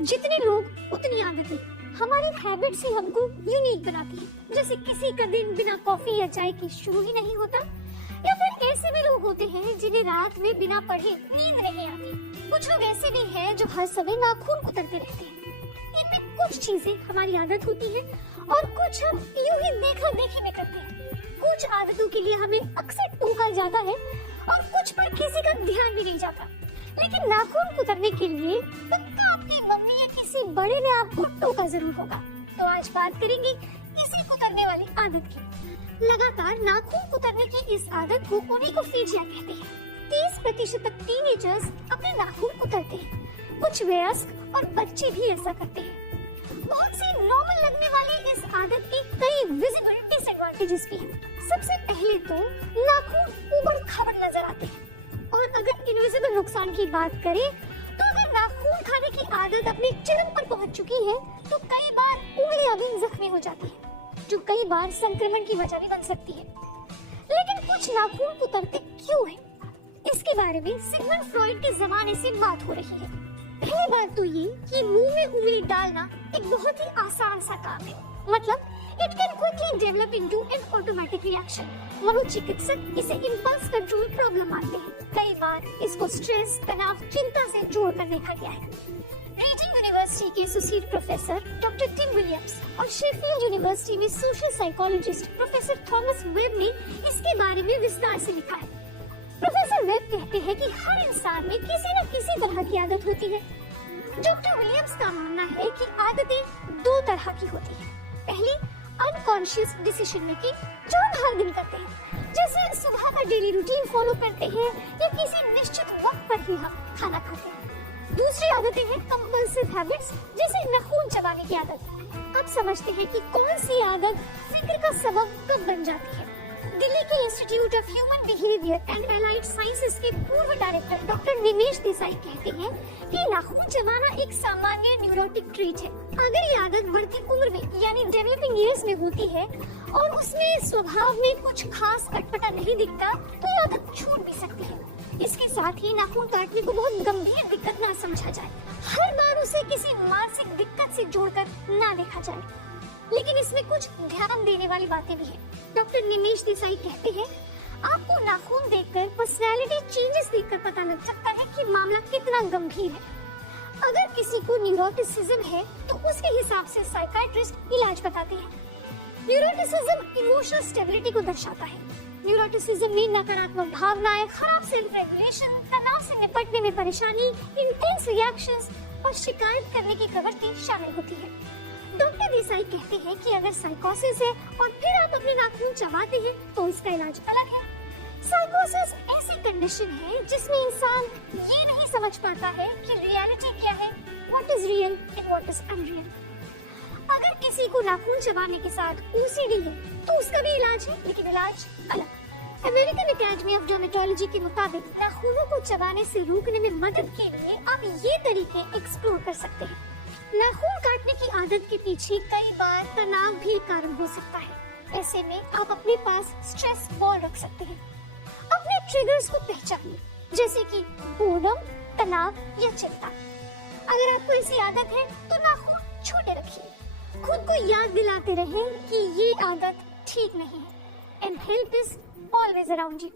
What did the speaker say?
जितने लोग उतनी आदतें। हमारी हैबिट्स ही हमको यूनिक बनाती है। जैसे किसी का दिन बिना कॉफी या चाय के शुरू ही नहीं होता, या फिर ऐसे भी लोग होते हैं जिन्हें रात में बिना पढ़े नींद नहीं आती। कुछ लोग ऐसे भी हैं जो हर समय नाखून कुतरते रहते हैं। इनमें कुछ चीजें हमारी आदत होती है और कुछ हम यूं ही देखा देखी में करते हैं। कुछ आदतों के लिए हमें अक्सर टोका जाता है और कुछ पर किसी का ध्यान भी नहीं जाता। लेकिन नाखून कुतरने के लिए पक्का आपकी मम्मी या किसी बड़े ने आपको टोका जरूर होगा। तो आज बात करेंगे इसी कुतरने वाली आदत की। लगातार नाखून कुतरने की इस आदत को ओनिकोफेजिया कहते हैं। 30% तक टीनेजर्स अपने नाखून कुतरते हैं। कुछ वयस्क और बच्चे भी ऐसा करते हैं। बहुत सी नॉर्मल लगने वाली इस आदत की कई विजिबल डिसएडवांटेजेस भी हैं। सबसे पहले तो नाखून ऊबड़ खाबड़ नजर आते हैं। और अगर इनविजिबल नुकसान की बात करें तो अगर नाखून खाने की आदत अपने चरम पर पहुंच चुकी है तो कई बार उंगलियां भी जख्मी हो जाती हैं, जो कई बार संक्रमण की वजह भी बन सकती है। लेकिन कुछ नाखून कुतरते क्यों हैं? इसके बारे में सिगमंड फ्रॉइड के जमाने से बात हो रही है। पहली बात तो ये कि मुंह में उंगली डालना एक बहुत ही आसान सा काम है। मतलब it can quickly develop into an automatic reaction. मनोचिकित्सक इसे इम्पल्स कंट्रोल प्रॉब्लम मानते हैं। कई बार इसको स्ट्रेस, तनाव, चिंता से जोड़कर देखा गया है। रीडिंग यूनिवर्सिटी के associate professor doctor Tim Williams और शेफील्ड यूनिवर्सिटी में social psychologist professor Thomas Webb ने इसके बारे में विस्तार से लिखा है। प्रोफेसर वेब कहते हैं कि हर इंसान में किसी न किसी तरह की आदत होती है। डॉक्टर विलियम्स का मानना है कि आदतें दो तरह की होती हैं। पहली अनकॉन्शियस डिसीजन मेकिंग, जो हम हर दिन करते हैं, जैसे सुबह का डेली रूटीन फॉलो करते हैं या किसी निश्चित वक्त पर ही हम खाना खाते हैं। दूसरी आदतें हैं कंपल्सिव हैबिट्स, जैसे नाखून चबाने की आदत। अब समझते हैं कि कौन सी आदत फिक्र का सबब कब बन जाती है। दिल्ली के institute of human behaviour and allied sciences के पूर्व डायरेक्टर डॉक्टर निमेश देसाई कहते हैं कि नाखून चबाना एक सामान्य न्यूरोटिक ट्रेट है। अगर ये आदत बढ़ती उम्र में यानी डेवलपिंग ईयर्स में होती है और उसमें स्वभाव में कुछ खास अटपटा नहीं दिखता तो ये आदत छूट भी सकती है। इसके साथ ही नाखून काटने को बहुत गंभीर दिक्कत ना समझा जाए। हर बार उसे किसी मानसिक दिक्कत से जोड़कर ना देखा जाए। लेकिन इसमें कुछ ध्यान देने वाली बातें भी हैं। डॉक्टर निमेश देसाई कहते हैं, आपको नाखून देखकर पर्सनैलिटी चेंजेस देखकर पता लग सकता है कि मामला कितना गंभीर है। अगर किसी को न्यूरोटिसिज्म है तो उसके हिसाब से साइकियाट्रिस्ट इलाज बताते हैं। न्यूरोटिसिज्म इमोशनल स्टेबिलिटी को दर्शाता है। न्यूरोटिसिज्म में नकारात्मक भावनाएं, खराब सेल्फ रेगुलेशन, तनाव से निपटने में परेशानी, इंटेंस रिएक्शंस और शिकायत करने की प्रवृत्ति शामिल होती है। डॉक्टर देसाई कहते हैं कि अगर साइकोसिस है और फिर आप अपने नाखून चबाते हैं तो इसका इलाज अलग है। साइकोसिस ऐसी कंडीशन है जिसमें इंसान ये नहीं समझ पाता है कि रियलिटी क्या है, what is real and what is unreal. अगर किसी को नाखून चबाने के साथ ओसीडी है तो उसका भी इलाज है, लेकिन इलाज अलग। अमेरिकन एकेडमी ऑफ डर्मेटोलॉजी के मुताबिक नाखूनों को चबाने से रोकने में मदद के लिए आप ये तरीके एक्सप्लोर कर सकते हैं। नाखून काटने की आदत के पीछे कई बार तनाव भी कारण हो सकता है। ऐसे में आप अपने पास स्ट्रेस बॉल रख सकते हैं। अपने ट्रिगर्स को पहचानिए, जैसे कि बोर्डम, तनाव या चिंता। अगर आपको ऐसी आदत है तो नाखून छोटे रखिए। खुद को याद दिलाते रहें कि ये आदत ठीक नहीं है। And help is always around you.